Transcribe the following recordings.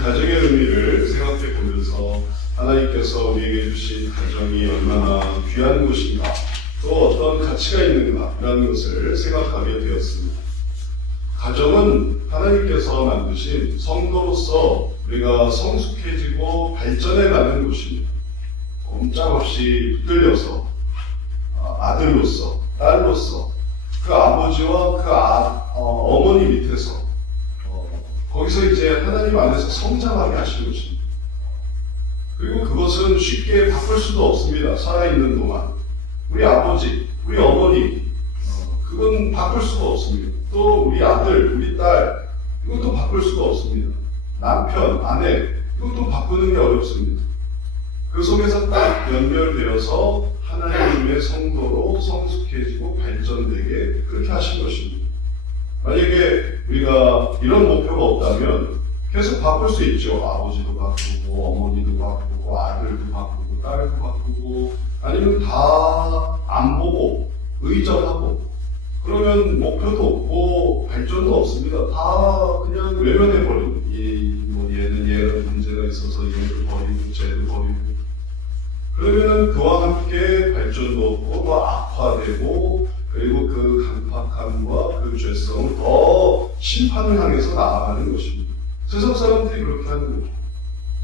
가정의 의미를 생각해 보면서 하나님께서 우리에게 주신 가정이 얼마나 귀한 곳인가, 또 어떤 가치가 있는가 이런 것을 생각하게 되었습니다. 가정은 하나님께서 만드신 성도로서 우리가 성숙해지고 발전해가는 곳입니다. 꼼짝없이 붙들려서 아들로서, 딸로서 그 아버지와 그 어머니 밑에서 거기서 이제 하나님 안에서 성장하게 하신 것입니다. 그리고 그것은 쉽게 바꿀 수도 없습니다. 살아있는 동안. 우리 아버지, 우리 어머니, 그건 바꿀 수가 없습니다. 또 우리 아들, 우리 딸, 이것도 바꿀 수가 없습니다. 남편, 아내, 이것도 바꾸는 게 어렵습니다. 그 속에서 딱 연결되어서 하나님의 성도로 성숙해지고 발전되게 그렇게 하신 것입니다. 만약에 우리가 이런 목표가 없다면 계속 바꿀 수 있죠. 아버지도 바꾸고, 어머니도 바꾸고, 아들도 바꾸고, 딸도 바꾸고, 아니면 다 안 보고, 의절하고, 그러면 목표도 없고, 발전도 없습니다. 다 그냥 외면해버리고, 얘는 얘가 문제가 있어서 얘를 버리고, 쟤도 버리고, 그러면은 그와 함께 발전도 없고, 또 악화되고, 그리고 그 강팍함과 그 죄성을 더 심판을 향해서 나아가는 것입니다. 세상 사람들이 그렇게 하는 거죠.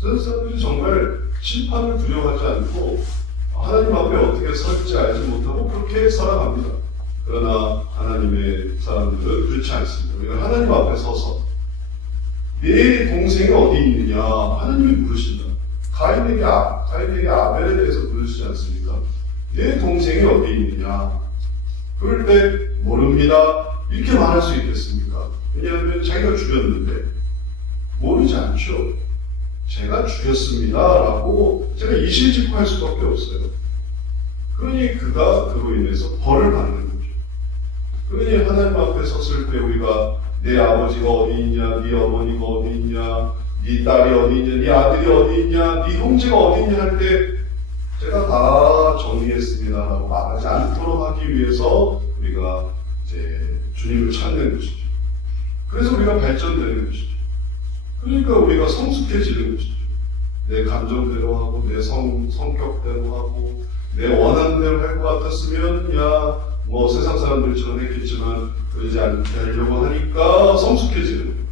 세상 사람들이 정말 심판을 두려워하지 않고 하나님 앞에 어떻게 설지 알지 못하고 그렇게 살아갑니다. 그러나 하나님의 사람들은 그렇지 않습니다. 우리가 하나님 앞에 서서 내 동생이 어디 있느냐 하나님이 물으신다. 가인에게 아벨에 대해서 물으시지 않습니까? 내 동생이 어디 있느냐? 그럴 때 모릅니다. 이렇게 말할 수 있겠습니까? 왜냐하면 자기가 죽였는데 모르지 않죠. 제가 죽였습니다 라고 제가 이실직고할 수밖에 없어요. 그러니 그가 그로 인해서 벌을 받는 거죠. 그러니 하나님 앞에 섰을 때 우리가 내 아버지가 어디 있냐, 네 어머니가 어디 있냐, 네 딸이 어디 있냐, 네 아들이 어디 있냐, 네 형제가 어디 있냐 할 때 제가 다 정리했습니다 라고 말하지 않도록 하기 위해서 우리가 이제 주님을 찾는 것이죠. 그래서 우리가 발전되는 것이죠. 그러니까 우리가 성숙해지는 것이죠. 내 감정대로 하고 내 성격대로 하고 내 원하는 대로 할 것 같았으면 뭐 세상 사람들처럼 했겠지만 그러지 않게 하려고 하니까 성숙해지는 거예요.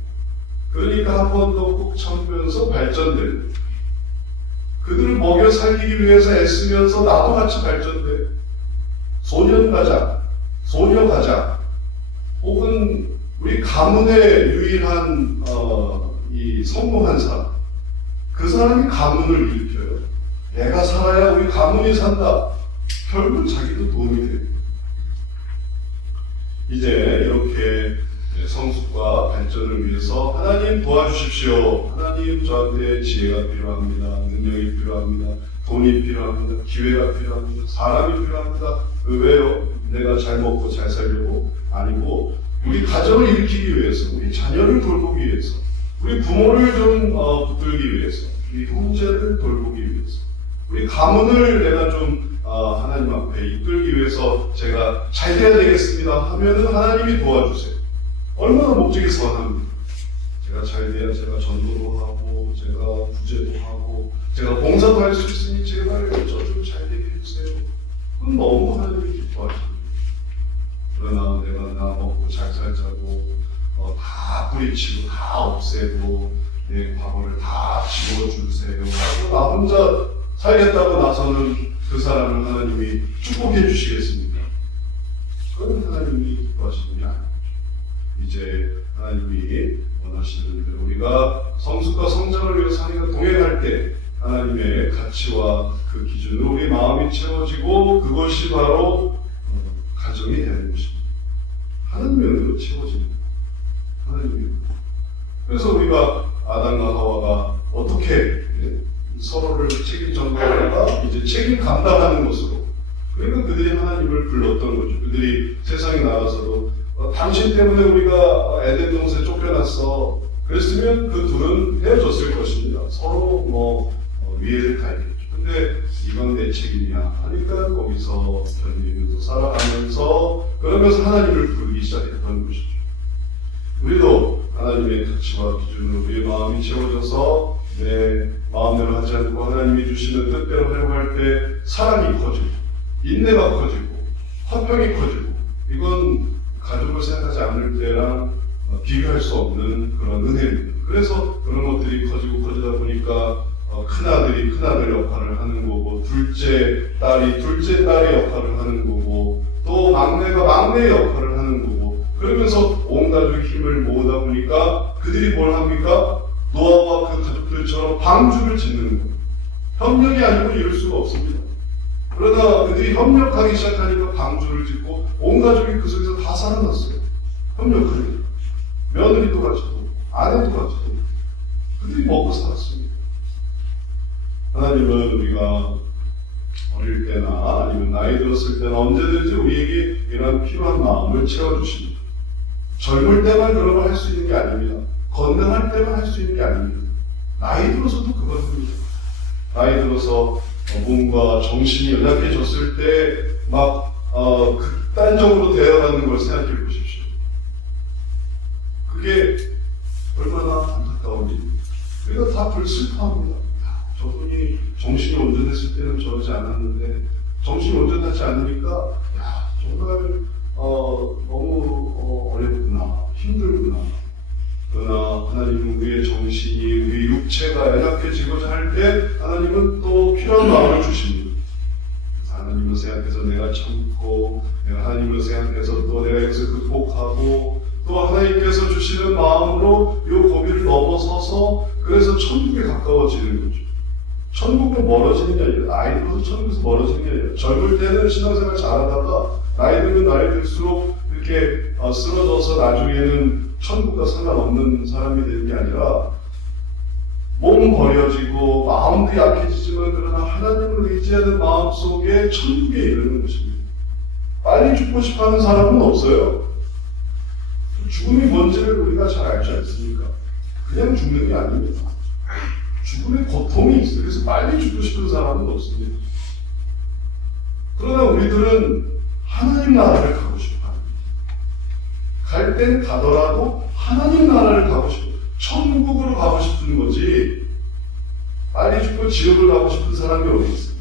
그러니까 한 번 더 꼭 참으면서 발전되는 거예요. 그들을 먹여 살리기 위해서 애쓰면서 나도 같이 발전돼. 소년 가자, 소녀 가자, 혹은 우리 가문의 유일한 이 성공한 사람, 그 사람이 가문을 일으켜요. 내가 살아야 우리 가문이 산다. 결국 자기도 도움이 돼요. 이제 이렇게 성숙과 발전을 위해서 하나님 도와주십시오. 하나님 저한테 지혜가 필요합니다. 능력이 필요합니다. 돈이 필요합니다. 기회가 필요합니다. 사람이 필요합니다. 왜요? 내가 잘 먹고 잘 살려고 아니고 우리 가정을 일으키기 위해서, 우리 자녀를 돌보기 위해서, 우리 부모를 좀 붙들기 위해서, 우리 형제를 돌보기 위해서, 우리 가문을 내가 좀 하나님 앞에 이끌기 위해서 제가 잘 돼야 되겠습니다 하면은 하나님이 도와주세요. 얼마나 목적이 선합니다. 제가 잘 돼야 제가 전도도 하고, 제가 구제도 하고, 제가 봉사도 할 수 있으니 제발 저 좀 잘 되게 해주세요. 그건 너무 하나님이 기뻐하십니다. 그러나 내가 나 먹고 잘 살자고 다 뿌리치고 다 없애고 내 과거를 다 지워주세요 하고 나 혼자 살겠다고 나서는 그 사람을 하나님이 축복해 주시겠습니까? 그건 하나님이 기뻐하시는 게 아니죠. 이제 하나님이 원하시는 대로 우리가 성숙과 성장을 위해서 하나님과 동행할 때 하나님의 가치와 그 기준으로 우리 마음이 채워지고 그것이 바로 가정이 되는 것입니다. 하나님으로 채워집니다. 하나님으로. 그래서 우리가 아담과 하와가 어떻게 서로를 책임 전가하다가 이제 책임 감당하는 것으로, 그러니까 그들이 하나님을 불렀던 거죠. 그들이 세상에 나가서도 당신 때문에 우리가 에덴 동산에 쫓겨났어. 그랬으면 그 둘은 헤어졌을 것입니다. 서로 위해를 가야겠죠. 근데 이건 내 책임이야 하니까 거기서 견디면서 살아가면서 그러면서 하나님을 부르기 시작했던 것이죠. 우리도 하나님의 가치와 기준으로 우리의 마음이 채워져서 내 마음대로 하지 않고 하나님이 주시는 뜻대로 활용할 때 사랑이 커지고 인내가 커지고 화평이 커지고 이건 가족을 생각하지 않을 때랑 비교할 수 없는 그런 은혜입니다. 그래서 그런 것들이 커지고 커지다 보니까 큰아들이 큰아들 역할을 하는 거고 둘째 딸이 둘째 딸의 역할을 하는 거고 또 막내가 막내의 역할을 하는 거고 그러면서 온 가족의 힘을 모으다 보니까 그들이 뭘 합니까? 노아와 그 가족들처럼 방주를 짓는 거예요. 협력이 아니고 이룰 수가 없습니다. 그러다 그들이 협력하기 시작하니까 방주를 짓고 온 가족이 그 속에서 다 살아났어요. 협력하니까. 며느리도 같이 도 아내도 같이 도 그들이 먹고 살았습니다. 하나님은 우리가 어릴 때나 아니면 나이 들었을 때나 언제든지 우리에게 이런 필요한 마음을 채워주십니다. 젊을 때만 그런 걸 할 수 있는 게 아닙니다. 건강할 때만 할 수 있는 게 아닙니다. 나이 들어서도 그것입니다. 나이 들어서 몸과 정신이 연약해졌을 때 막 극단적으로 되어가는 걸 생각해 보십시오. 그게 얼마나 안타까운 일입니까? 우리가 다 불슬퍼합니다. 저분이 정신이 온전했을 때는 저러지 않았는데 정신이 온전하지 않으니까 정말 너무 어렵구나, 힘들구나. 그러나 하나님은 우리의 정신이, 우리 육체가 연약해지고자 할 때 하나님은 또 필요한 마음을 주십니다. 하나님을 생각해서 내가 참고, 내가 하나님을 생각해서 또 내가 이것을 극복하고, 또 하나님께서 주시는 마음으로 이 고비를 넘어서서 그래서 천국에 가까워지는 거죠. 천국으로 멀어지는 게 아니라, 나이 들어서 천국에서 멀어지는 게 아니라, 젊을 때는 신앙생활 잘하다가 나이 들면 나이 들수록 이렇게 쓰러져서 나중에는 천국과 상관없는 사람이 되는 게 아니라 몸은 버려지고 마음도 약해지지만 그러나 하나님을 의지하는 마음 속에 천국에 이르는 것입니다. 빨리 죽고 싶어하는 사람은 없어요. 죽음이 뭔지를 우리가 잘 알지 않습니까? 그냥 죽는 게 아닙니다. 죽음의 고통이 있어요. 그래서 빨리 죽고 싶은 사람은 없습니다. 그러나 우리들은 하나님 나라를 가고 싶어요. 갈 땐 가더라도 하나님 나라를 가고 싶어요. 천국으로 가고 싶은 거지 빨리 죽고 지옥을 가고 싶은 사람이 어디 있어요?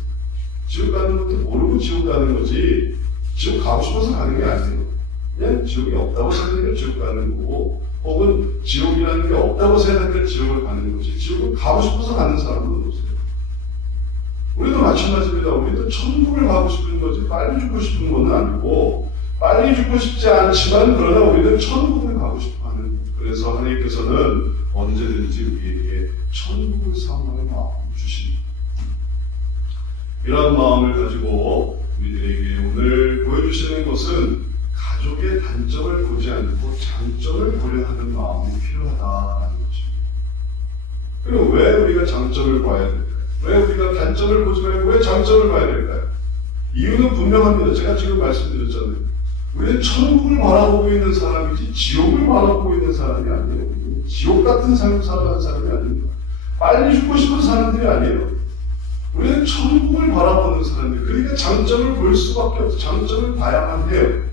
지옥 가는 것도 모르고 지옥 가는 거지 지옥 가고 싶어서 가는 게 아니에요. 그냥 지옥이 없다고 생각하니까 지옥 가는 거고 혹은 지옥이라는 게 없다고 생각하니까 지옥을 가는 거지 지옥을 가고 싶어서 가는 사람은 없어요. 우리도 마찬가지입니다. 우리도 천국을 가고 싶은 거지 빨리 죽고 싶은 건 아니고 빨리 죽고 싶지 않지만 그러나 우리는 천국을 가고 싶어하는 거예요. 그래서 하나님께서는 언제든지 우리에게 천국을 사모하는 마음을 주십니다. 이런 마음을 가지고 우리들에게 오늘 보여주시는 것은 가족의 단점을 보지 않고 장점을 보려 하는 마음이 필요하다는 것입니다. 그럼 왜 우리가 장점을 봐야 될까요? 왜 우리가 단점을 보지 말고 왜 장점을 봐야 될까요? 이유는 분명합니다. 제가 지금 말씀드렸잖아요. 우리는 천국을 바라보고 있는 사람이지 지옥을 바라보고 있는 사람이 아니에요. 지옥 같은 삶을 살아가는 사람이 아닙니다. 빨리 죽고 싶은 사람들이 아니에요. 우리는 천국을 바라보는 사람들. 그러니까 장점을 볼 수밖에 없어요. 장점을 봐야만 해요.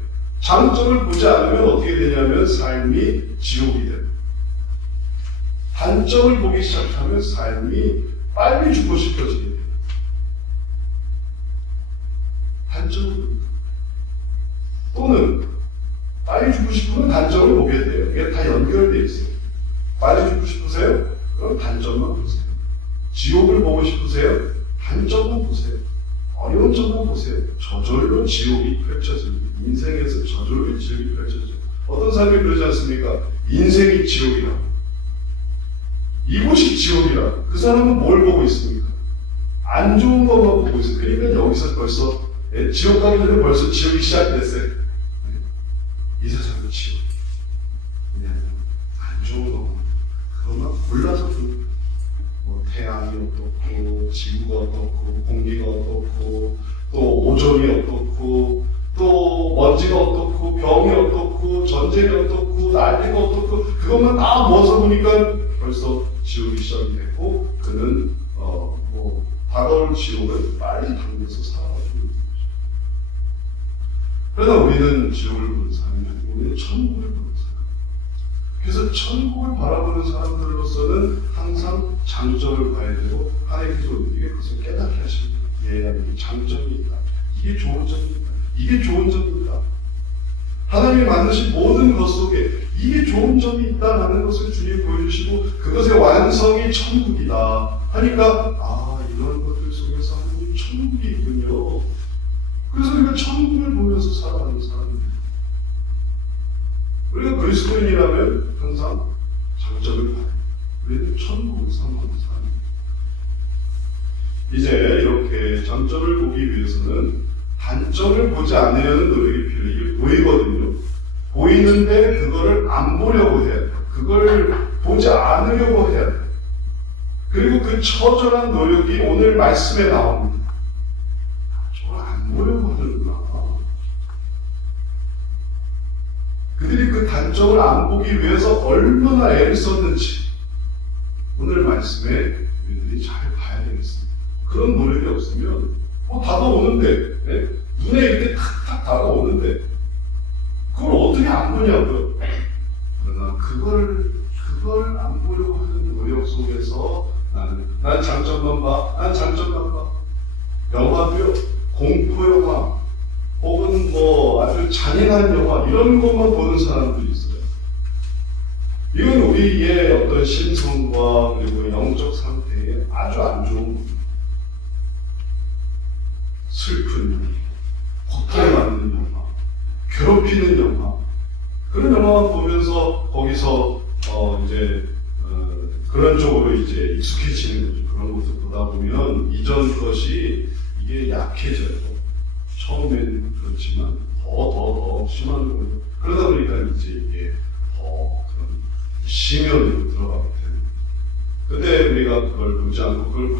장점을 보지 않으면 어떻게 되냐면 삶이 지옥이 됩니다. 단점을 보기 시작하면 삶이 빨리 죽고 싶어지게 돼요. 단점을 봅니다. 또는 빨리 죽고 싶으면 단점을 보게 돼요. 이게 다 연결되어 있어요. 빨리 죽고 싶으세요? 그럼 단점만 보세요. 지옥을 보고 싶으세요? 단점만 보세요. 어려운 점만 보세요. 저절로 지옥이 펼쳐집니다. 인생에서 저절로 지옥이 펼쳐져요. 어떤 사람이 그러지 않습니까? 인생이 지옥이라. 이곳이 지옥이라. 그 사람은 뭘 보고 있습니까? 안 좋은 것만 보고 있어요. 그러니까 여기서 벌써 지옥 가기 전에 벌써 지옥이 시작됐어요. 이 세상은 지옥. 왜냐하면 안 좋은 것만 그것만 골라서 줍니다. 뭐 태양이 어떻고 지구가 어떻고 공기가 어떻고 또 오존이 어떻고 또 먼지가 어떻고 병이 어떻고 전쟁이 어떻고 난리가 어떻고 그것만 다 모아서 보니까 벌써 지옥이 시작이 됐고 그는 다가올 지옥을 빨리 당겨서 살아가고 있는 거죠. 그러나 우리는 지옥을 보는 사람이 아니고 우리는 천국을 보는 사람. 그래서 천국을 바라보는 사람들로서는 항상 장점을 봐야 되고 하나님께서 우리에게 그것을 깨닫게 하십니다. 이게 장점이 있다. 이게 좋은 점이 있다. 이게 좋은 점이 있다. 하나님이 만드신 모든 것 속에 이게 좋은 점이 있다라는 것을 주님 보여주시고 그것의 완성이 천국이다 하니까 이런 것들 속에서 하나님 천국이 있군요. 그래서 우리가 천국을 보면서 살아가는 사람입니다. 우리가 그리스도인이라면 항상 장점을 봐요. 우리는 천국을 사모하는 사람입니다. 이제 이렇게 장점을 보기 위해서는 단점을 보지 않으려는 노력이 필요해요. 이게 보이거든요. 보이는데 그거를 안 보려고 해야 돼요. 그걸 보지 않으려고 해야 돼요. 그리고 그 처절한 노력이 오늘 말씀에 나옵니다. 저걸 안 보려고 하는구나. 그들이 그 단점을 안 보기 위해서 얼마나 애를 썼는지 오늘 말씀에 우리들이 잘 봐야 되겠습니다. 그런 노력이 없으면 다가오는데 눈에 이렇게 탁탁 다가오는데 그걸 어떻게 안 보냐고요. 그러나 그걸 안 보려고 하는 노력 속에서 난 장점만 봐. 난 장점만 봐. 영화도요. 공포 영화 혹은 아주 잔인한 영화 이런 것만 보는 사람들이 있어요. 이건 우리의 어떤 심성과 그리고 영적 상태에 아주 안 좋은 겁니다. 슬픈, 걷게 만드는 영화, 괴롭히는 영화 그런 영화만 보면서 거기서 그런 쪽으로 이제 익숙해지는 거죠. 그런 것을 보다 보면 이전 것이 이게 약해져요. 처음에는 그렇지만 더 심한 거예요. 그러다 보니까 이제 이게 더 그런 심연으로 들어가게 되는. 근데 우리가 그걸 보지 않고 그걸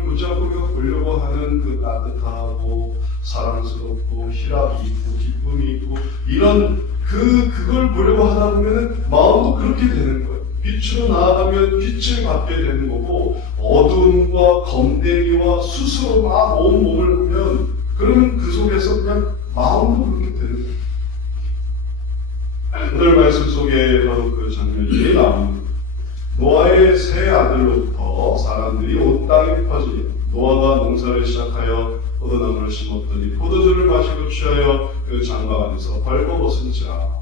보지 않고 우리가 보려고 하는 그 따뜻하고 사랑스럽고 희락이 있고 기쁨이 있고 이런 그걸 보려고 하다 보면은 마음도 그렇게 되는 거예요. 빛으로 나아가면 빛을 받게 되는 거고 어두움과 검대기와 수수로 막 온 몸을 보면 그러면 그 속에서 그냥 마음도 그렇게 되는 거예요. 오늘 말씀 속에 바로 그 장면이 나옵니다. 노아의 세 아들로부터 사람들이 온 땅에 퍼지니 노아가 농사를 시작하여 포도나무를 심었더니 포도주를 마시고 취하여 그 장막 안에서 벌거벗은지라.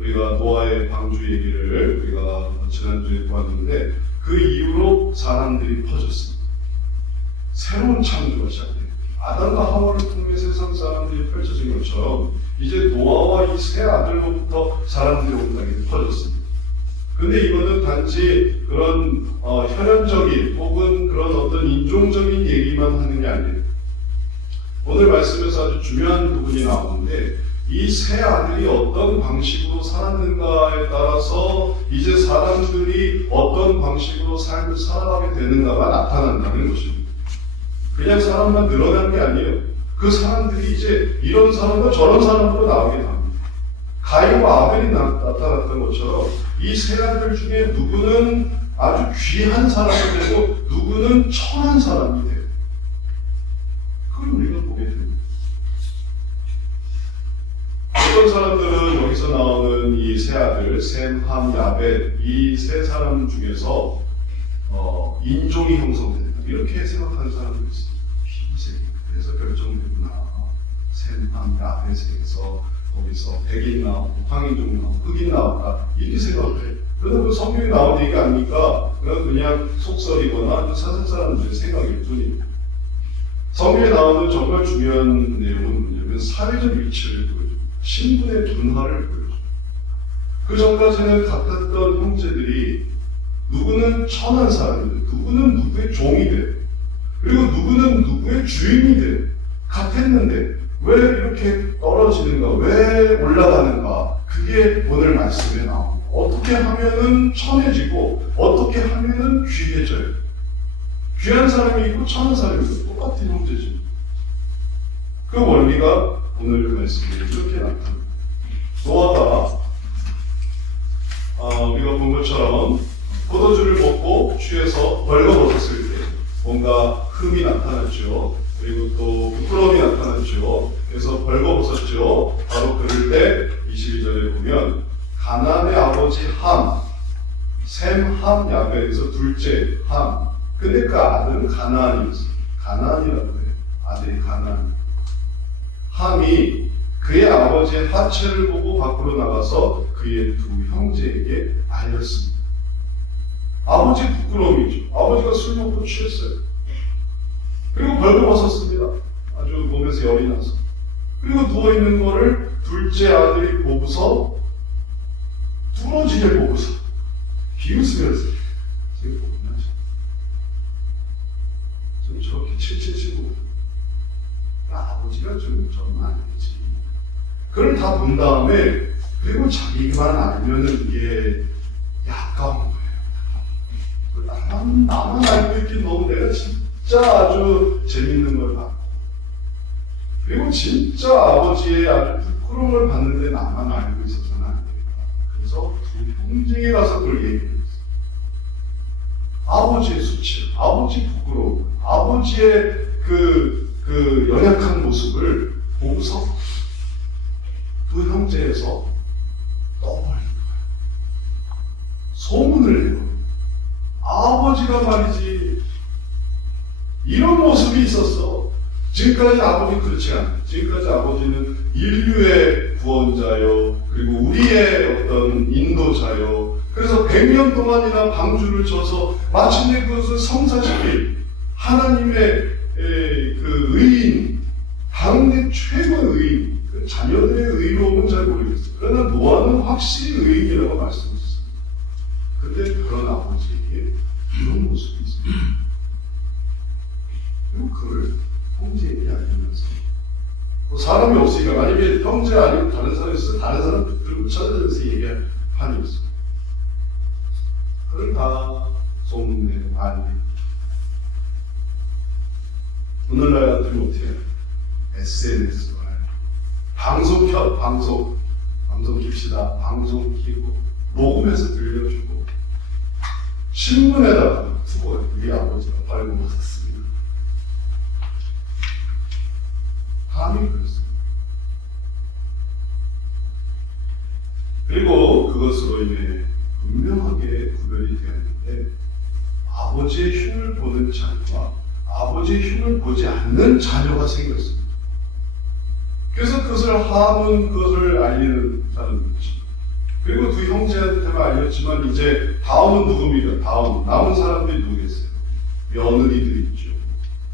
우리가 노아의 방주 얘기를 우리가 지난주에 보았는데 그 이후로 사람들이 퍼졌습니다. 새로운 창조가 시작돼요. 아담과 하와를 통해 세상 사람들이 펼쳐진 것처럼 이제 노아와 이 세 아들로부터 사람들이 온 땅에 퍼졌습니다. 근데 이거는 단지 그런 혈연적인 혹은 그런 어떤 인종적인 얘기만 하는 게 아니에요. 오늘 말씀에서 아주 중요한 부분이 나오는데 이 세 아들이 어떤 방식으로 살았는가에 따라서 이제 사람들이 어떤 방식으로 삶을 살아가게 되는가가 나타난다는 것입니다. 그냥 사람만 늘어난 게 아니에요. 그 사람들이 이제 이런 사람과 저런 사람으로 나오게 됩니다. 가인과 아벨이 나타났던 것처럼 이 세 아들 중에 누구는 아주 귀한 사람이 되고 누구는 천한 사람이 돼요. 그걸 우리가 보게 됩니다. 어떤 사람들은 여기서 나오는 이 세 아들, 셈, 함, 야벳 이 세 사람 중에서 인종이 형성된다. 이렇게 생각하는 사람도 있습니다. 피부색이 그래서 결정되구나. 셈, 함, 야벳에서 거기서 백인 나오고 황인종 나오고 흑인 나왔다. 이렇게 생각을 해요. 그런데 그 성경에 나온 얘기 아닙니까? 그냥 속설이거나 사실 사람들의 생각일 뿐입니다. 성경에 나오는 정말 중요한 내용은 뭐냐면 사회적 위치를 보여줍니다. 신분의 분화를 보여줍니다. 그 전까지는 같았던 형제들이 누구는 천한 사람이 돼, 누구는 누구의 종이 돼, 그리고 누구는 누구의 주인이 돼. 같았는데 왜 이렇게 떨어지는가, 왜 올라가는가, 그게 오늘 말씀에 나옵니다. 어떻게 하면은 천해지고 어떻게 하면은 귀해져요. 귀한 사람이 있고 천한 사람이 있고 똑같은 형제지. 그 원리가 오늘 말씀에 이렇게 나타납니다. 노아가 우리가 본 것처럼 포도주를 먹고 취해서 벌거벗었을 때 뭔가 흠이 나타났죠. 그리고 또 부끄러움이 나타났죠. 그래서 벌거벗었죠. 바로 그럴 때 22절에 보면 가나안의 아버지 함, 함. 근데 그 아들은 가나안이었어요. 가나안이라고 해요. 아들이 가나안. 함이 그의 아버지의 하체를 보고 밖으로 나가서 그의 두 형제에게 알렸습니다. 아버지 부끄러움이죠. 아버지가 술 먹고 취했어요. 그리고 벌거벗었습니다. 아주 몸에서 열이 나서. 그리고 누워있는 거를 둘째 아들이 보고서 뚫어지게 보고서 비웃으면서 지금 보구나. 좀 저렇게 칠칠치고 아버지가 좀 저러면 안 되지. 그걸 다 본 다음에 그리고 자기만 알면은 이게 아까운 거예요. 나만 알고 있긴 너무 내가 진짜 아주 재밌는 걸 봤고 그리고 진짜 아버지의 아주 부끄러움을 받는데 나만 알고 있어서는 안 되겠다. 그래서 두 형제에 가서 그걸 얘기를 했어요. 아버지의 수치, 아버지 부끄러움, 아버지의 그 연약한 모습을 보고서 두 형제에서 떠벌린 거예요. 소문을 내고 아버지가 말이지 이런 모습이 있었어. 지금까지 아버지 그렇지 않아요. 지금까지 아버지는 인류의 구원자요, 그리고 우리의 어떤 인도자요. 그래서 100년 동안이나 방주를 쳐서 마침내 그것을 성사시킬 하나님의 그 의인, 가운데 최고의 의인, 그 자녀들의 의로움은 잘 모르겠어요. 그러나 노아는 확실히 의인이라고 말씀하셨어요. 근데 그런 아버지에게 이런 모습이 있습니다. 그리고 그걸 형제에게 알리면서 사람이 없으니까 만약에 형제 아니면 다른 사람이 있어요. 다른 사람들을 못 찾아다니면서 얘기할 판이 있어요. 그걸 다 소문내고 알리고 오늘날 같으면 어떻게 해요? SNS로 방송 켜, 방송 킵시다. 방송 키고 녹음해서 들려주고 신문에다가 투고요. 우리 아버지가 발굴하셨습니다. 감히 그랬어요. 그리고 그것으로 인해 분명하게 구별이 되었는데 아버지의 흉을 보는 자녀와 아버지의 흉을 보지 않는 자녀가 생겼습니다. 그래서 그것을 함은 그것을 알리는 사람이지. 그리고 두 형제한테만 알렸지만 이제 다음은 누굽니까? 다음 남은 사람들이 누구겠어요? 며느리들이 있죠.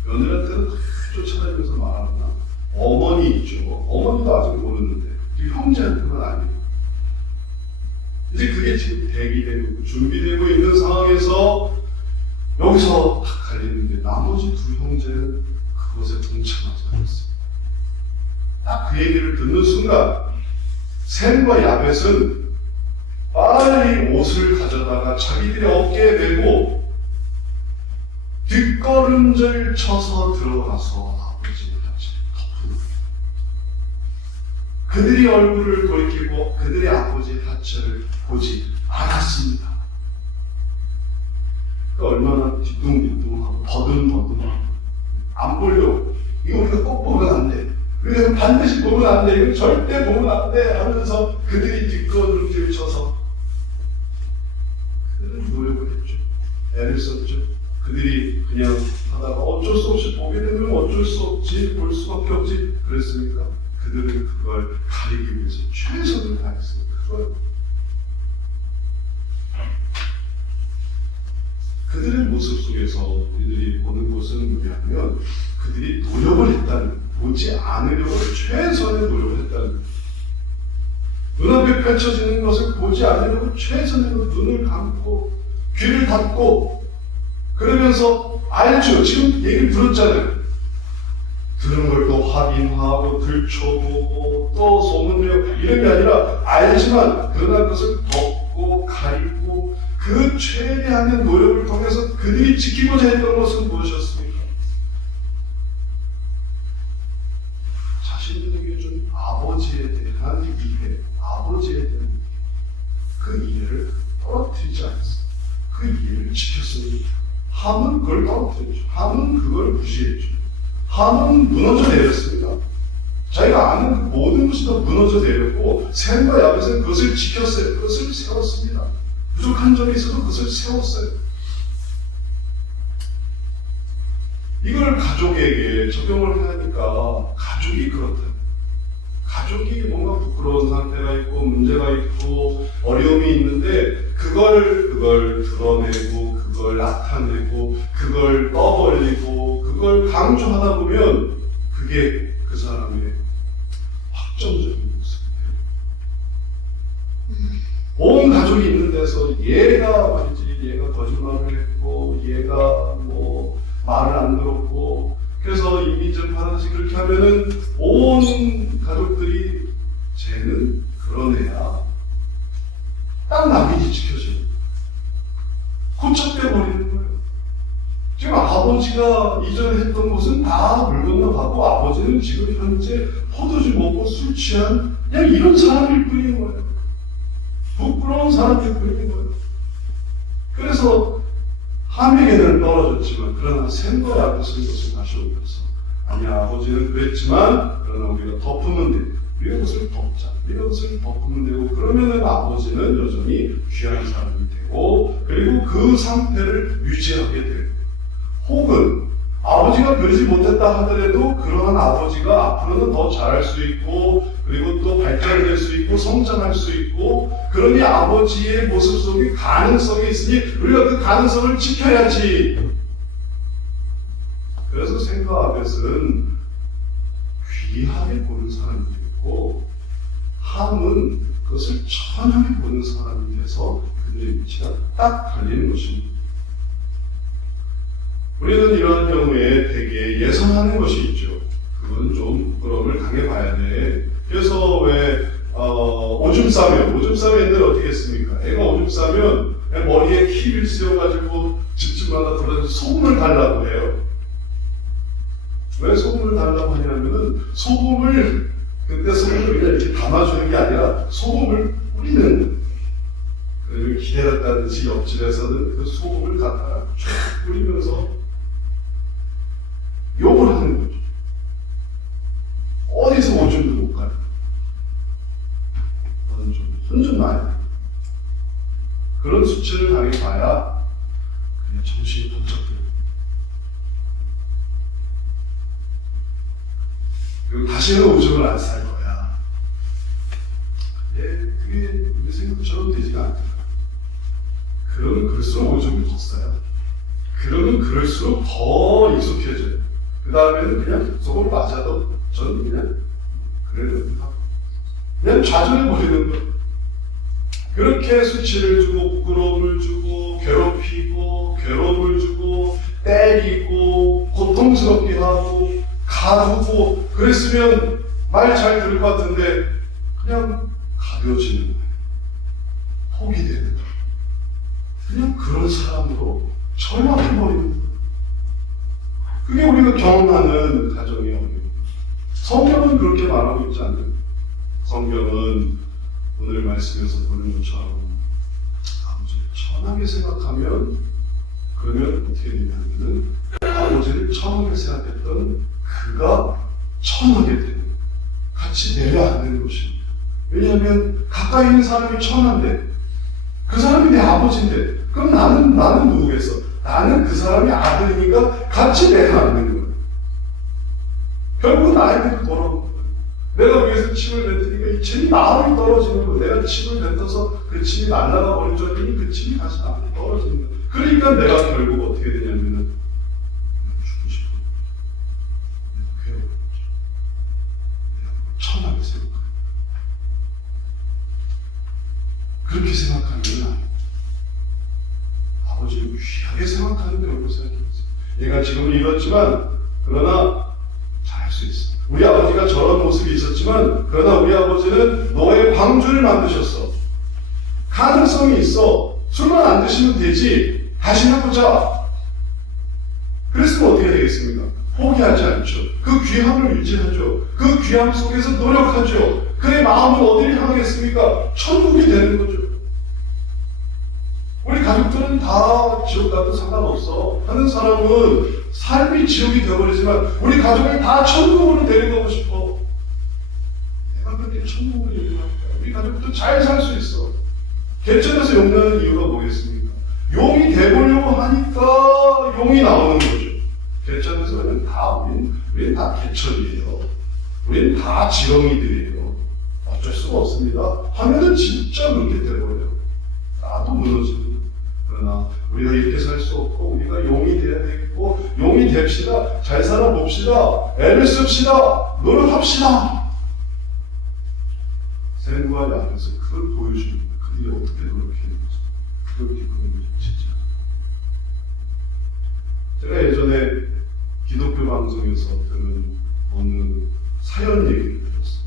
며느리한테는 쫓아다니면서 말하구나. 어머니 있죠. 어머니도 아직 모르는데 두 형제한테만 알리고 이제 그게 지금 대기되고 준비되고 있는 상황에서 여기서 딱 갈리는데 나머지 두 형제는 그것에 동참하지 않았어요. 딱 그 얘기를 듣는 순간 셈과 야벳은 빨리 옷을 가져다가 자기들의 어깨에 메고 뒷걸음질 쳐서 들어가서 아버지의 하체를 덮은 거예요. 그들이 얼굴을 돌이키고 그들의 아버지의 하체를 보지 않았습니다. 얼마나 뒤뚱뒤뚱하고 더듬더듬하고 안 보려고 이거 우리가 꼭 보면 안 돼. 우리가 반드시 보면 안 돼. 이거 절대 보면 안 돼 하면서 그들이 뒷걸음질 쳐서 그들은 노력을 했죠. 애를 썼죠. 그들이 그냥 하다가 어쩔 수 없이 보게 되면 어쩔 수 없지 볼 수밖에 없지 그랬으니까 그들은 그걸 가리기 위해서 최선을 다했어요. 그들의 모습 속에서 우리들이 보는 것은 뭐냐면 그들이 노력을 했다는, 보지 않으려고 최선의 노력을 했다는, 눈앞에 펼쳐지는 것을 보지 않으려고 최선의 눈을 감고 귀를 닫고 그러면서 알죠. 지금 얘기를 들었잖아요. 들은 걸 또 확인하고 들춰보고 또 소문내고 이런 게 아니라 알지만 그러나 그것을 덮고 가리고 그 최대한의 노력을 통해서 그들이 지키고자 했던 것은 무엇이었습니까? 자신들에게 준 아버지에 대한 이해, 아버지에 대한 이해, 그 이해를 떨어뜨리지 않았어요. 그 이해를 지켰습니다. 함은 그걸 떨어뜨렸죠. 함은 그걸 무시했죠. 함은 무너져 내렸습니다. 자기가 아는 그 모든 것이 다 무너져 내렸고 셈과 야벳은 그것을 지켰어요. 그것을 세웠습니다. 부족한 점이 있어도 그것을 세웠어요. 이걸 가족에게 적용을 하니까 가족이 그렇다. 가족이 뭔가 부끄러운 상태가 있고 문제가 있고 어려움이 있는데 그걸 드러내고 그걸 나타내고 그걸 떠벌리고 그걸 강조하다 보면 그게 그 사람의 확정적인 모습이에요. 온 가족이 있는 데서 얘가 말이지 얘가 거짓말을 했고 얘가 뭐 말을 안 들었고 그래서 이민정 받아서 그렇게 하면은 온 가족들이 쟤는 그런 애야. 딱 남이 지켜지는 고착돼 버리는 거예요. 지금 아버지가 이전에 했던 것은 다 물 건너가고 아버지는 지금 현재 포도주 먹고 술 취한 그냥 이런 사람일 뿐인 거예요. 부끄러운 사람일 뿐인 거예요. 그래서 하메게는 떨어졌지만 그러나 생거에 앞에서 이것을 다시 올려서 아니야 아버지는 그랬지만 그러나 우리가 덮으면 돼. 우리가 그것을 덮자. 우리가 그것을 덮으면 되고 그러면은 아버지는 여전히 귀한 사람이 되고 그리고 그 상태를 유지하게 되고 혹은 아버지가 그러지 못했다 하더라도 그러한 아버지가 앞으로는 더 잘할 수 있고 그리고 또 발전될 수 있고 성장할 수 있고 그러니 아버지의 모습 속에 가능성이 있으니 우리가 그 가능성을 지켜야지. 그래서 생각 앞에서는 귀하게 보는 사람이 되고 함은 그것을 천하게 보는 사람이 돼서 그들의 위치가 딱 갈리는 것입니다. 우리는 이러한 경우에 되게 예상하는 것이 있죠. 그건 좀 부끄러움을 당해봐야 돼. 그래서 왜 오줌 싸면 옛날에 어떻게 했습니까? 애가 오줌 싸면 머리에 키를 씌워가지고 집집마다 돌아서 소금을 달라고 해요. 왜 소금을 달라고 하냐면은 그때 소금을 그냥 이렇게 담아주는 게 아니라 소금을 뿌리는 그리고 기다렸다든지 옆집에서는 그 소금을 갖다가 쫙 뿌리면서 욕을 하는 거죠. 어디서 오줌도 못 가요. 너는 혼좀 놔야 돼. 그런 수치를 당해봐야 그냥 정신이 번쩍 들어요. 그리고 다시는 오줌을 안 쌀 거야. 그게 우리 생각처럼 되지가 않더라. 그러면 그럴수록 오줌을 더 싸요. 그러면 그럴수록 더 익숙해져요. 그 다음에는 그냥 속으로 맞아도 저는 그냥 좌절해버리는 거예요. 그렇게 수치를 주고 부끄러움을 주고 괴롭히고 괴로움을 주고 때리고 고통스럽게 하고 가두고 그랬으면 말 잘 들을 것 같은데 그냥 가벼워지는 거예요. 포기 되는 거예요. 그냥 그런 사람으로 전락해버리는 거예요. 그게 우리가 경험하는 가정의 어려움. 성경은 그렇게 말하고 있지 않습니다. 성경은 오늘 말씀에서 보는 것처럼 아버지를 천하게 생각하면 그러면 어떻게 되냐면은 아버지를 천하게 생각했던 그가 천하게 되는 같이 내려앉는 것입니다. 왜냐하면 가까이 있는 사람이 천한데 그 사람이 내 아버지인데 그럼 나는 누구겠어? 나는 그 사람이 아들이니까 같이 내려앉는 거예요. 결국 나에게 돌아오는 거예요. 내가 위에서 침을 뱉으니까 이 침이 나한테 떨어지는 거예요. 내가 침을 뱉어서 그 침이 날아가 버린 줄 알았더니 그 침이 다시 나한테 떨어지는 거예요. 그러니까 내가 결국 어떻게 되냐면은 죽고 싶어. 내가 괴로워져. 내가 천하게 생각해요. 그렇게 생각하면 안 돼요. 아버지를 귀하게 생각하는 경우를 생각해보세요. 얘가 지금은 이렇지만 그러나 잘할 수 있어. 우리 아버지가 저런 모습이 있었지만 그러나 우리 아버지는 너의 방주를 만드셨어. 가능성이 있어. 술만 안 드시면 되지. 다시 해보자. 그랬으면 어떻게 되겠습니까? 포기하지 않죠. 그 귀함을 유지하죠. 그 귀함 속에서 노력하죠. 그의 마음은 어디를 향하겠습니까? 천국이 되는 거죠. 우리 가족들은 다 지옥 가도 상관없어 하는 사람은 삶이 지옥이 되어버리지만 우리 가족을 다 천국으로 데려가고 싶어. 내가 그렇게 천국으로 얘기할까? 우리 가족도 잘 살 수 있어. 개천에서 용나는 이유가 뭐겠습니까? 용이 돼보려고 하니까 용이 나오는 거죠. 개천에서 우린 다 개천이에요. 우린 다 지렁이들이에요. 어쩔 수가 없습니다. 하면은 진짜 그렇게 돼버려요. 나도 무너지는. 그러나 우리가 이렇게 살 수 없고 우리가 용이 돼야 되겠고 용이 됩시다. 잘 살아봅시다. 애를 씁시다. 노력합시다. 생구하지 않아서 그걸 보여주는 거예요. 그들이 어떻게 노력했는지. 그렇게 그런 거죠, 진짜. 제가 예전에 기독교 방송에서 들은 어느 사연 얘기를 들었어요.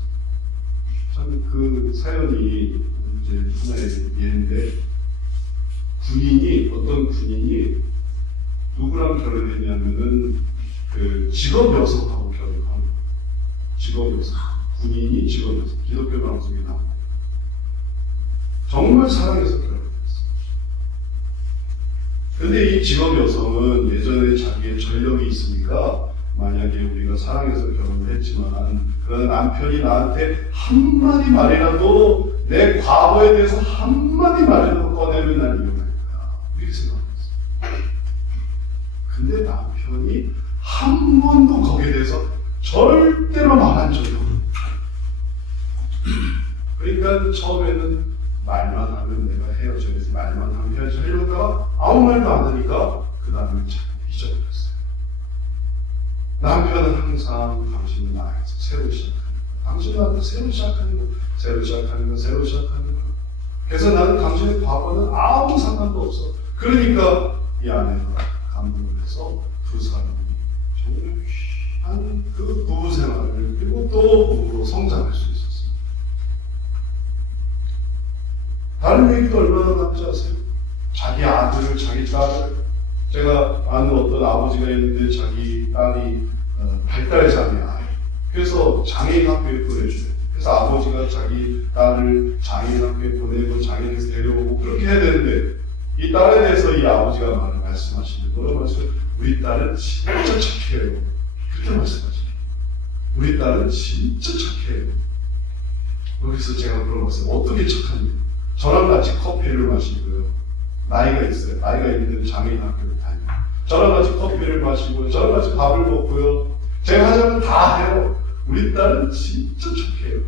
참 그 사연이 이제 하나의 예인데, 어떤 군인이 누구랑 결혼했냐면은 그 직업 여성하고 결혼한 거예요. 직업 여성. 군인이 직업 여성. 기독교 방송에 나옵니다. 정말 사랑해서 결혼했어요. 근데 이 직업 여성은 예전에 자기의 전력이 있으니까 만약에 우리가 사랑해서 결혼을 했지만 그러나 남편이 나한테 한마디 말이라도 내 과거에 대해서 한마디 말이라도 꺼내면 난 이혼할 거야. 이렇게 생각했어요. 근데 남편이 한 번도 거기에 대해서 절대로 말한 적이 없어요. 그러니까 처음에는 말만 하면 내가 헤어져야지, 말만 하면 헤어져 이러다가 아무 말도 안 하니까 그 다음에 참 잊어버렸어요. 남편은 항상 당신은 나에게서 새로 시작하는 거야. 당신은 나한테 새로 시작하는 거야. 새로 시작하는 거야. 새로 시작하는 거야. 그래서 나는 당신의 과거는 아무 상관도 없어. 그러니까 이 아내가 감동을 해서 두 사람이 정말 귀한 그 부부 생활을 그리고 또 부부로 성장할 수 있었어요. 다른 얘기도 얼마나 남지 아세요? 자기 아들을, 자기 딸을, 제가 아는 어떤 아버지가 있는데 자기 딸이 발달장애 아이. 그래서 장애인 학교에 보내줘요. 그래서 아버지가 자기 딸을 장애인 학교에 보내고 장애인에서 데려오고 그렇게 해야 되는데 이 딸에 대해서 이 아버지가 말씀하시는데 뭐라고 하세요? 우리 딸은 진짜 착해요. 그렇게 말씀하시네요. 우리 딸은 진짜 착해요. 그래서 제가 물어봤어요. 어떻게 착한지? 저랑 같이 커피를 마시고요. 나이가 있어요. 나이가 있는데 장애인 학교를 다녀요. 저랑 같이 커피를 마시고요. 저랑 같이 밥을 먹고요. 제가 하자면 다 해요. 우리 딸은 진짜 착해요.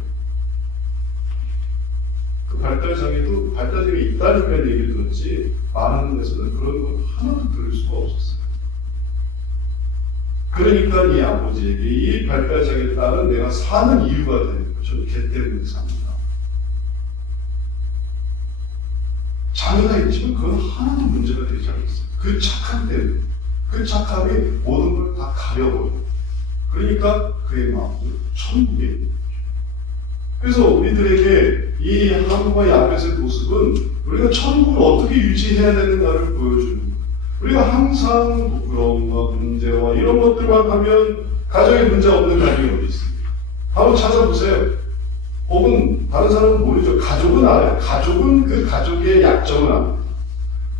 그 발달장애도 발달장애 있다니까 얘기를 들었지 많은 데서는 그런 거 하나도 들을 수가 없었어요. 그러니까 이 아버지에게 이 발달장애 딸은 내가 사는 이유가 되는 거죠. 걔 때문에 삽니다. 장애가 있지만 그건 하나도 문제가 되지 않았어요. 그 착함 때문에. 그 착함이 모든 걸 다 가려버려요. 그러니까 그의 마음은 천국에 있는 거죠. 그래서 우리들에게 이 하나님과의 앞에서의 모습은 우리가 천국을 어떻게 유지해야 되는가를 보여주는 거예요. 우리가 항상 부끄러움과 문제와 이런 것들만 하면 가정에 문제 없는 가정이 어디 있습니까? 한번 찾아보세요. 혹은 다른 사람은 모르죠. 가족은 알아요. 가족은 그 가족의 약점을 압니다.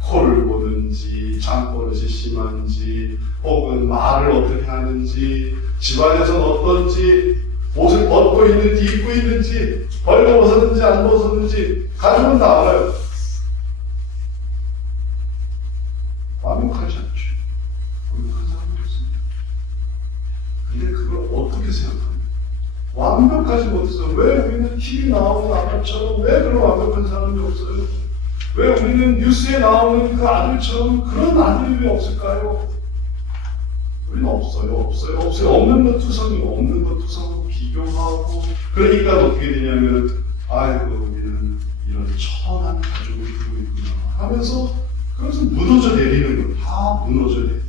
코를 보는지, 잠버릇이 심한지, 혹은 말을 어떻게 하는지, 집안에서는 어떤지, 옷을 벗고 있는지, 입고 있는지, 벌거벗었는지, 안 벗었는지, 가족은 다 알아요. 완벽하지 않죠. 완벽한 사람이 없습니다. 근데 그걸 어떻게 생각합니까? 완벽하지 못해서 왜 우리는 TV 나오는 아빠처럼 왜 그런 완벽한 사람이 없어요? 왜 우리는 뉴스에 나오는 그 아들처럼 그런 아들이 왜 없을까요? 우리는 없어요. 없는 것 투성하고 비교하고 그러니까 어떻게 되냐면 아이고 우리는 이런 천한 가족을 두고 있구나 하면서 그래서 무너져 내리는 거 다 무너져 내리는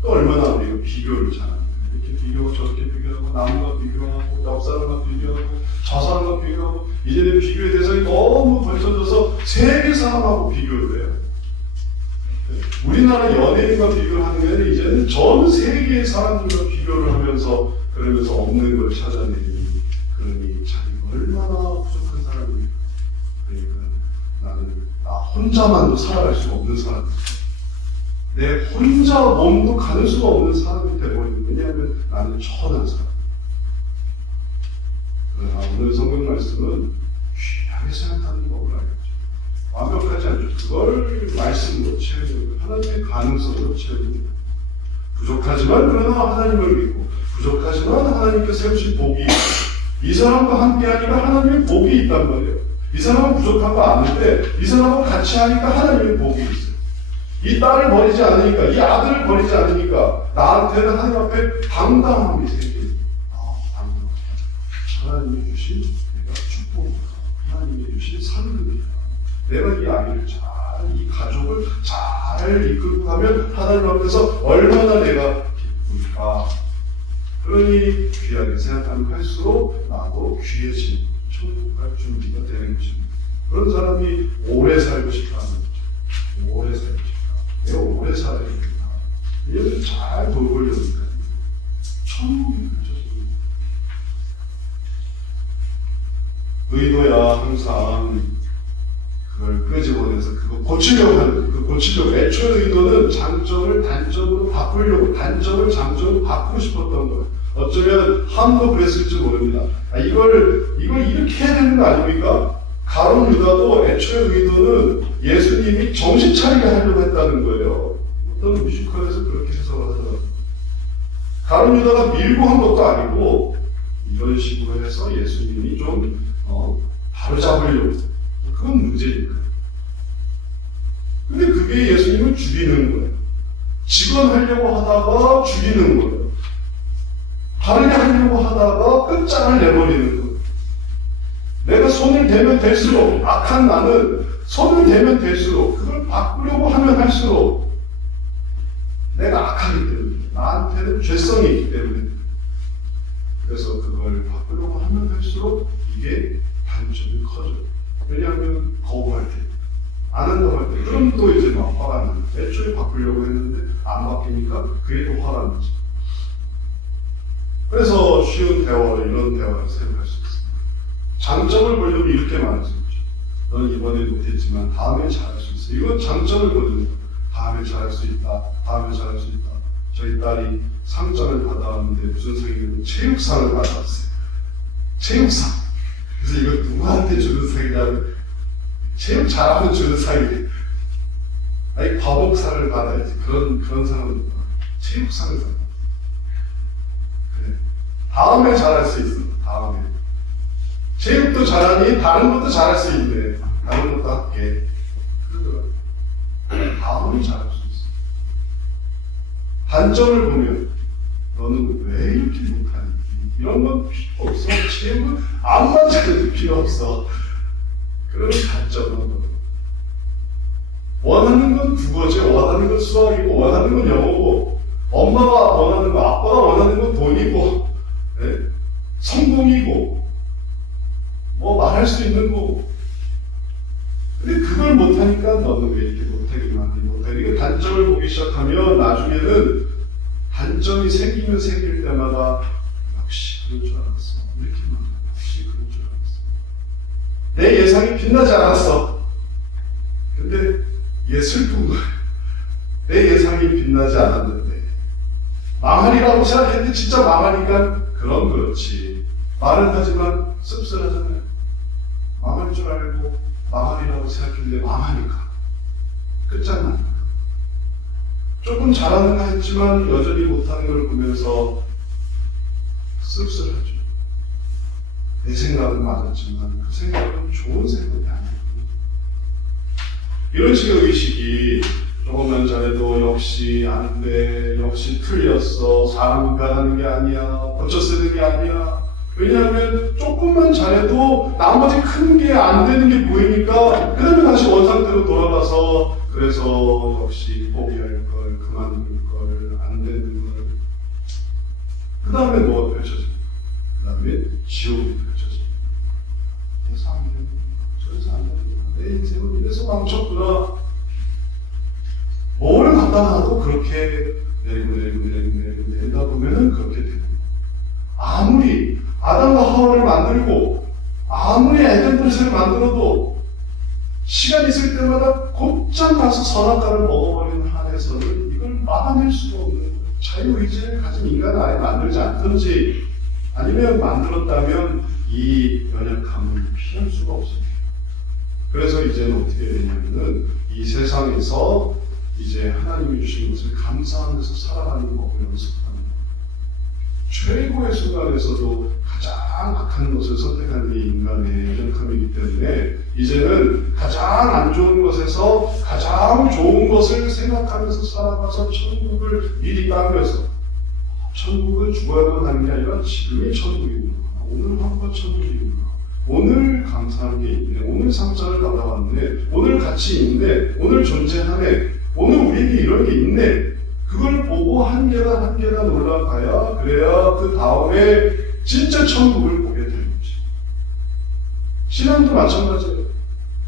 또 얼마나 우리가 비교를 잘합니까? 이렇게 비교하고 저렇게 비교하고 남과 비교하고 옆 사람과 비교하고 저 사람과 비교하고 이제는 비교의 대상이 너무 벌쳐져서 세계 사람하고 비교를 해요. 우리나라 연예인과 비교를 하는 게 아니라 이제는 전 세계의 사람들과 비교를 하면서 그러면서 없는 걸 찾아내니 그러니 자기가 얼마나 부족한 사람입니까? 그러니까 나는 나 혼자만도 살아갈 수가 없는 사람 내 혼자 몸도 가는 수가 없는 사람이 되어버리는 왜냐하면 나는 천한 사람. 그러나 오늘 성경 말씀은 귀하게 생각하는 법을 알겠죠. 완벽하지 않죠. 그걸 말씀으로 채우고 하나님의 가능성으로 채우고 부족하지만 그러나 하나님을 믿고 부족하지만 하나님께 세우신 복이 있고 이 사람과 함께 하니까 하나님의 복이 있단 말이에요. 이 사람은 부족한 거 아는데 이 사람하고 같이 하니까 하나님의 복이 있어요. 이 딸을 버리지 않으니까 이 아들을 버리지 않으니까 나한테는 하나님 앞에 당당함이 생겨요. 당당함. 하나님이 주신 내가 축복, 하나님이 주신 상급이야. 내가 이 아이를 이 가족을 잘 이끌고 가면 하나님 앞에서 얼마나 내가 기쁠까. 그러니 귀하게 생각하면 할수록 나도 귀해지는 천국 갈 준비가 되는 것입니다. 그런 사람이 오래 살고 싶다는 거죠. 오래 살고 싶다. 내가 오래 살아야 된다. 이것을 잘 돌보려니까 천국이 펼쳐집니다. 의도야 항상 그걸 끄집어내서 그거 고치려고 하는 거예요. 그 고치려고. 애초에 의도는 장점을 단점으로 바꾸려고, 단점을 장점으로 바꾸고 싶었던 거예요. 어쩌면 함도 그랬을지 모릅니다. 이걸 이렇게 해야 되는 거 아닙니까? 가룟 유다도 애초에 의도는 예수님이 정신 차리게 하려고 했다는 거예요. 어떤 뮤지컬에서 그렇게 해석을 하더라고요. 가룟 유다가 밀고 한 것도 아니고 이런 식으로 해서 예수님이 좀 바로 잡으려고. 그건 문제니까. 근데 그게 예수님을 죽이는 거예요. 직언하려고 하다가 죽이는 거예요. 바르게 하려고 하다가 끝장을 내버리는 거예요. 내가 손을 대면 될수록, 악한 나는 손을 대면 될수록, 그걸 바꾸려고 하면 할수록 내가 악하기 때문에, 나한테는 죄성이 있기 때문에, 그래서 그걸 바꾸려고 하면 할수록 이게 단점이 커져요. 왜냐하면 거부할 때, 안 한다고 할 때, 그럼 또 이제 막 화가 나는 거죠. 애초에 바꾸려고 했는데 안 바뀌니까 그게 또 화가 나죠. 그래서 쉬운 대화로 이런 대화를 생각할 수 있습니다. 장점을 보려면 이렇게 말할 수 있죠. 너는 이번에 못했지만 다음에 잘할 수 있어. 이건 장점을 보려면 다음에 잘할 수 있다. 다음에 잘할 수 있다. 저희 딸이 상장을 받아왔는데 무슨 상이냐면 체육상을 받아왔어요. 체육상. 그래서 이거 누구한테 주는 상이냐면 체육 잘하면 주는 상이에요. 아니 과목상을 받아야지. 그런 상은 체육상을 받아. 그래. 다음에 잘할 수 있어. 다음에 체육도 잘하니 다른 것도 잘할 수 있네. 다른 것도 할게. 그러더라고요. 다음에 잘할 수 있어. 단점을 보면 너는 왜 이렇게 못하니? 이런 건 필요 없어. 체육은 아무만 잘해도 필요 없어. 그런 단점은 원하는 건 국어죠. 원하는 건 수학이고 원하는 건 영어고 엄마가 원하는 거, 아빠가 원하는 건 돈이고 네? 성공이고 뭐 말할 수 있는 거고. 근데 그걸 못하니까 너는 왜 이렇게 못하기만 하니? 못하니? 단점을 보기 시작하면 나중에는 단점이 생기면 생길 때마다 역시 그럴 줄 알았어. 이렇게 말해. 역시 그럴 줄 알았어. 내 예상이 빛나지 않았어. 근데 이게 슬픈 거예요. 내 예상이 빛나지 않았는데 망하리라고 생각했는데 진짜 망하니까 그럼 그렇지. 말은 하지만 씁쓸하잖아요. 망할 줄 알고 망하리라고 생각했는데 망하니까 끝장나니까. 조금 잘하는가 했지만 여전히 못하는 걸 보면서 씁쓸하죠. 내 생각은 맞았지만 그 생각은 좋은 생각이 아니에요. 이런 식의 의식이 조금만 잘해도 역시 안 돼, 역시 틀렸어, 사람은 변하는 게 아니야, 고쳐 쓰는 게 아니야. 왜냐하면 조금만 잘해도 나머지 큰 게 안 되는 게 보이니까 그 다음에 다시 원상태로 돌아가서 그래서 역시 포기할 걸, 그만둘 걸, 안 되는 걸. 그 다음에 뭐가 펼쳐집니까? 그 다음에 지옥이 펼쳐집니다. 그래서 안 되는 거야. 저래서 안 되는 거야. 내 인생은 이래서 망쳤구나. 뭐를 갖다 놔도 그렇게 내리다 보면은 그렇게 되는 거야. 아무리 아담과 하와를 만들고 아무리 에덴 동산을 만들어도 시간 있을 때마다 곧장 가서 선악과를 먹어버리는 한에서는 이걸 막아낼 수가 없는 거예요. 자유의지를 가진 인간을 아예 만들지 않든지 아니면 만들었다면 이 연약함을 피할 수가 없습니다. 그래서 이제는 어떻게 되냐면은 이 세상에서 이제 하나님이 주신 것을 감사하면서 살아가는 법을 연습하는 거예요. 최고의 순간에서도 가장 악한 것을 선택하는 게 인간의 연약함이기 때문에 이제는 가장 안 좋은 것에서 가장 좋은 것을 생각하면서 살아가서 천국을 미리 당겨서, 천국은 죽어야만 하는 게 아니라 지금이 천국이구나, 오늘 한번 천국이구나, 오늘 감사한 게 있네, 오늘 상처를 받아왔네, 오늘 같이 있네, 오늘 존재하네, 오늘 우리에게 이런 게 있네. 그걸 보고 한 계단 올라가야, 그래야 그 다음에 진짜 천국을 보게 되는 거죠. 신앙도 마찬가지예요.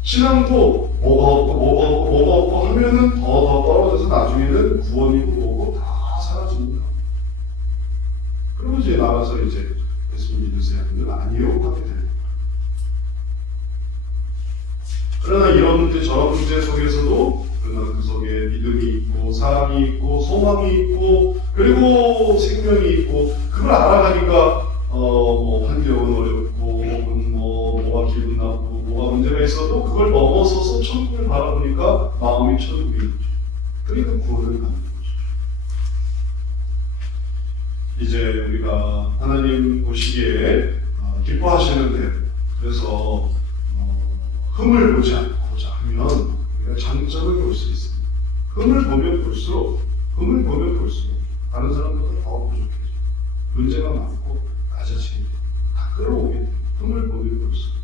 신앙도 뭐가 없고 하면은 더 떨어져서 나중에는 구원이고 뭐고 다 사라집니다. 그리고 이제 나가서 이제 예수 믿으세요 하면 아니요 하게 됩니다. 그러나 이런 문제, 저런 문제 속에서도, 그러나 그 속에 믿음이 있고 사랑이 있고 소망이 있고 그리고 생명이 있고, 그걸 알아가니까 뭐 환경은 어렵고 혹은 뭐가 기분 나쁘고 뭐가 문제가 있어도 그걸 넘어서서 천국을 바라보니까 마음이 천국인 거죠. 그러니까 구원을 받는 거죠. 이제 우리가 하나님 보시기에 기뻐하시는 대로, 그래서 흠을 보지 않고자 하면 우리가 장점을 볼 수 있습니다. 흠을 보면 볼수록 다른 사람보다 더 부족해져. 문제가 많고 낮아지게 돼. 다 끌어오게 돼. 흠을 보면 볼수록.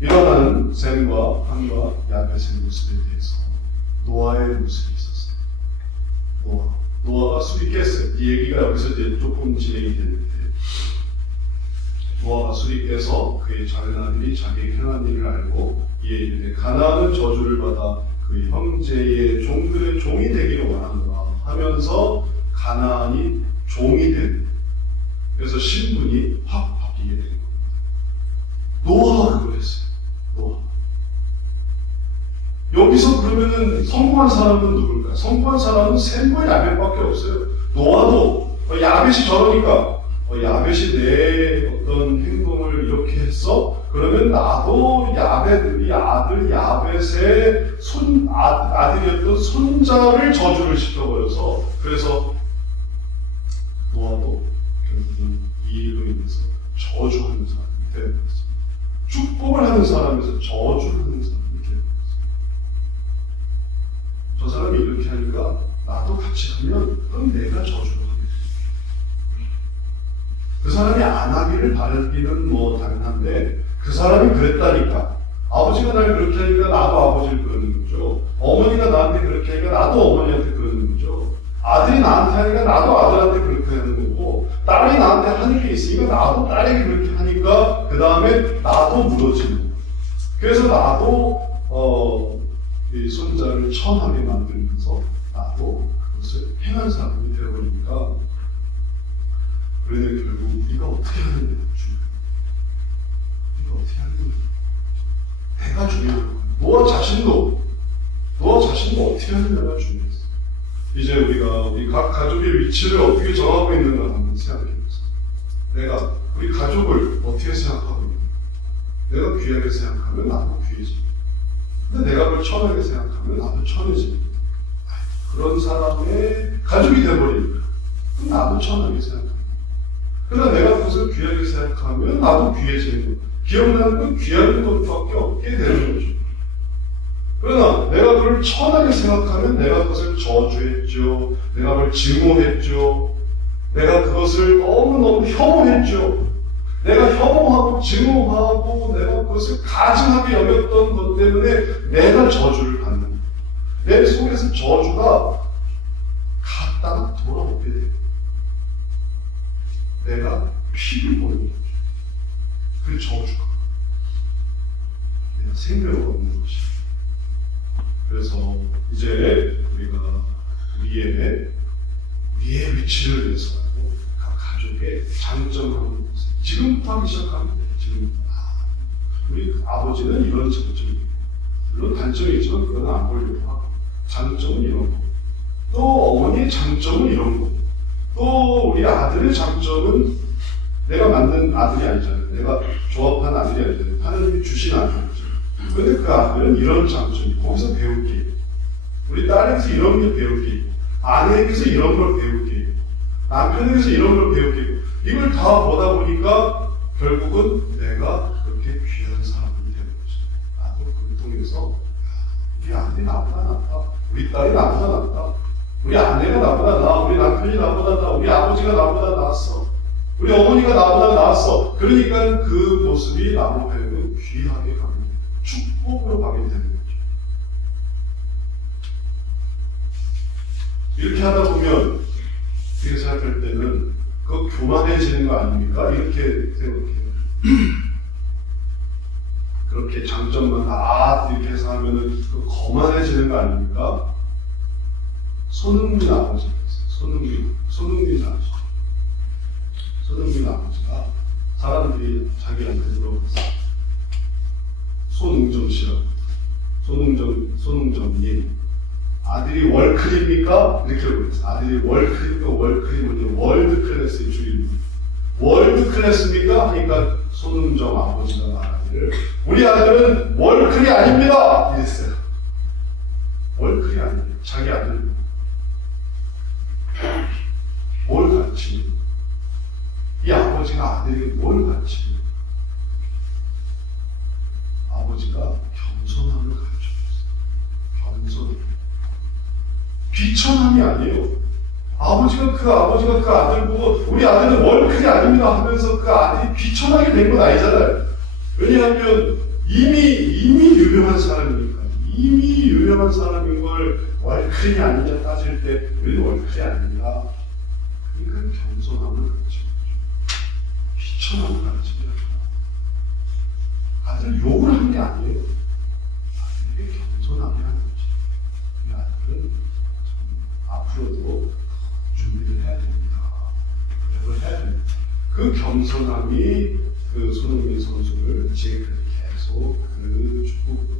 일어나는 셈과 함과 야벳의 모습에 대해서 노아의 모습이 있었어요. 노아가 술이 깼어요. 이 얘기가 여기서 이제 조금 진행이 되는데, 노아가 술이 깨서 그의 작은 아들이 자기의 행한 일을 알고 이에 이르되 가나안은 저주를 받아 그 형제의 종들의 종이 되기를 원하노라 하면서 가나안이 종이 된, 그래서 신분이 확 바뀌게 된 겁니다. 노아가 그걸 했어요. 노아. 여기서 그러면은 성공한 사람은 누굴까? 성공한 사람은 셈과 야벳밖에 없어요. 노아도 야벳이 저러니까 야벳이 내 어떤 행동을 이렇게 했어? 그러면 나도 우리 아들 야벳의 아들이었던 손자를 저주를 시켜버려서, 그래서 노아도 결국은 이 일로 인해서 저주하는 사람이 되어버렸습니다. 축복을 하는 사람에서 저주하는 사람이 되어버렸습니다. 저 사람이 이렇게 하니까 나도 같이 하면 그럼 내가 저주를 하게 됩니다. 그 사람이 안 하기를 바라기는 뭐 당연한데 그 사람이 그랬다니까, 아버지가 날 그렇게 하니까 나도 아버지를 그러는 거죠. 어머니가 나한테 그렇게 하니까 나도 어머니한테 그러는 거죠. 아들이 나한테 하니까 나도 아들한테 그렇게 하는 거고, 딸이 나한테 하는 게 있으니까 나도 딸에게 그렇게 하니까 그 다음에 나도 무너지는 거예요. 그래서 나도 이 손자를 천하게 만들면서 나도 그것을 행한 사람이 되어버리니까, 우리는 결국 우리가 어떻게 하느냐가 중요해요. 우리가 어떻게 하느냐. 내가 중요해요. 너와 자신도 어떻게 하느냐가 중요했어. 이제 우리 각 가족의 위치를 어떻게 정하고 있는가 한번 생각해보세요. 우리 가족을 어떻게 생각하고 있는가. 내가 귀하게 생각하면 나도 귀해집니다. 근데 내가 그걸 천하게 생각하면 나도 천해집니다. 그런 사람의 가족이 되어버리니까 그럼 나도 천하게 생각합니다. 그러나 내가 그것을 귀하게 생각하면 나도 귀해지는 거예요. 기억나는 건 귀한 것밖에 없게 되는 거죠. 그러나 내가 그걸 천하게 생각하면 내가 그것을 저주했죠. 내가 그걸 증오했죠. 내가 그것을 너무너무 혐오했죠. 내가 혐오하고 증오하고 내가 그것을 가증하게 여겼던 것 때문에 내가 저주를 받는 거예요. 내 속에서 저주가 갔다가 돌아오게 돼요. 내가 피를 보는 거죠. 그 저주가 내가 생명을 얻는 것이죠. 그래서 이제 우리가 우리의 위치를 위해서 각 가족의 장점을 한번 보세요. 지금부터 하기 시작하면 돼요. 지금부터. 우리 아버지는 이런 장점이, 물론 단점이 있지만 그건 안 보려고 하고, 장점은 이런 거, 또 어머니의 장점은 이런 거, 또 우리 아들의 장점은 내가 만든 아들이 아니잖아요. 내가 조합한 아들이 아니잖아요. 하나님이 주신 아들이죠. 근데 그 아들은 이런 장점이 거기서 배울 게 있고, 우리 딸에게서 이런 게 배울 게 있고, 아내에게서 이런 걸 배울 게 있고, 남편에게서 이런 걸 배울 게 있고, 이걸 다 보다 보니까 결국은 내가 그렇게 귀한 사람이 되는 거죠. 나도 그걸 통해서 우리 아들이 나보다 낫다, 우리 딸이 나보다 낫다, 우리 아내가 나보다 나아, 우리 남편이 나보다 나아, 우리 아버지가 나보다 나았어, 우리 어머니가 나보다 나았어. 그러니까 그 모습이 나로 하여금 귀하게 가면 축복으로 가게 되는 거죠. 이렇게 하다 보면 이렇게 생각할 때는 그거 교만해지는 거 아닙니까? 이렇게 생각해요. 그렇게 장점만 이렇게 해서 하면은 그 거만해지는 거 아닙니까? 손흥민 아버지가 있어요. 손흥민 아버지. 손흥민 아버지가 사람들이 자기한테 물어봤어. 손흥정 씨라고. 손흥정이 아들이 월클입니까? 이렇게 물어봤어. 아들이 월클입니까? 월클이 월드 클래스의 주인입니다. 월드 클래스입니까? 하니까 손흥정 아버지가 말하기를 우리 아들은 월클이 아닙니다! 이랬어요. 월클이 아닙니다. 자기 아들은 뭘 가르치는 이 아버지가 아들에게 뭘 가르치는 아버지가 겸손함을 가르쳐줬어요. 겸손. 비천함이 아니에요. 아버지가 그 아들 보고 우리 아들은 월클이 아닙니다 하면서 그 아들이 비천하게 된 건 아니잖아요. 왜냐하면 이미 유명한 사람이니까. 이미 유명한 사람인 걸 월클이 아니냐 따질 때 우리는 월클이 아닙니다. 그러니까 겸손함을 가르치는 거죠. 비천함을 가르치는 거죠. 아들 욕을 한 게 아니에요. 아들에게 겸손함을 하는 거죠. 이 아들은 앞으로도 준비를 해야 됩니다. 노력을 해야 됩니다. 그 겸손함이 그 손흥민 선수를 지금까지 계속 그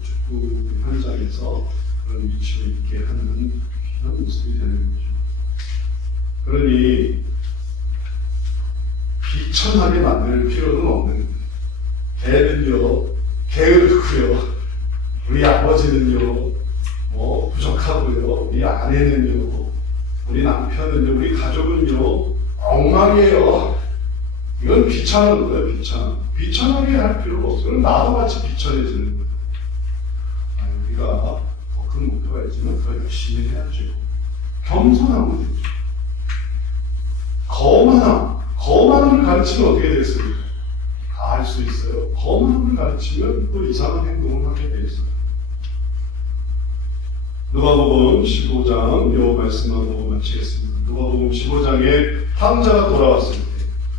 축구 현장에서 그런 위치로 있게 하는 그런 모습이 되는 거죠. 그러니 비천하게 만들 필요는 없는 거예요. 걔는요, 게으르고요, 우리 아버지는요, 부족하고요, 우리 아내는요, 우리 남편은요, 우리 가족은요, 엉망이에요. 이건 비천한 거예요, 비천하게 할 필요가 없어요. 그럼 나도 같이 비천해지는 거예요. 우리가 더 큰 목표가 있지만 더 열심히 해야죠. 겸손하면 되죠. 거만함을 가르치면 어떻게 되겠습니까? 다 할 수 있어요. 거만함을 가르치면 또 이상한 행동을 하게 돼 있어요. 누가복음 15장 요 말씀만 보고 마치겠습니다. 누가복음 15장에 탕자가 돌아왔을 때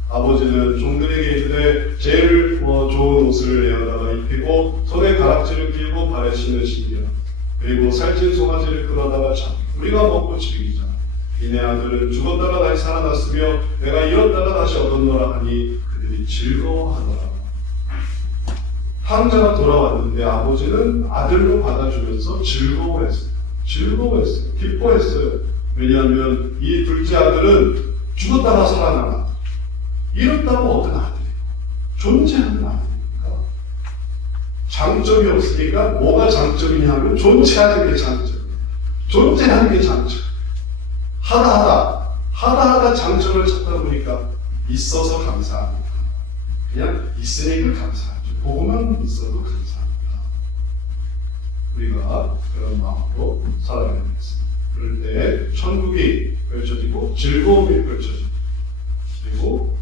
아버지는 종들에게 이르되 제일 좋은 옷을 내어다가 입히고 손에 가락지를 끼고 발에 신으시니라. 그리고 살찐 송아지를 끌어다가 잡고 우리가 먹고 즐기자. 이내 아들은 죽었다가 다시 살아났으며 내가 잃었다가 다시 얻었노라 하니 그들이 즐거워하더라. 탕자가 돌아왔는데 아버지는 아들로 받아주면서 즐거워했어요. 기뻐했어요. 왜냐하면 이 둘째 아들은 죽었다가 살아나나 잃었다고 얻은 아들이에요. 존재하는 아들이니까. 장점이 없으니까 뭐가 장점이냐 하면 존재하는 게 장점이에요. 존재하는 게 장점. 하다 장점을 찾다 보니까 있어서 감사합니다. 그냥 있으니까 감사하죠. 보고만 있어도 감사합니다. 우리가 그런 마음으로 살아가야 되겠습니다. 그럴 때 천국이 펼쳐지고 즐거움이 펼쳐지고 그리고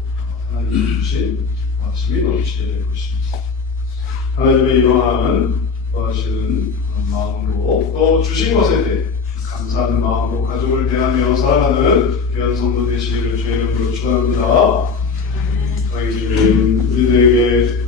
하나님이 주신 말씀이 넘치게 될 것입니다. 하나님의 이러한 하시는 마음으로 또 주신 것에 대해 감사하는 마음으로 가족을 대하며 살아가는 귀한 성도 되시기를 주의 이름으로 축원합니다. 우리들에게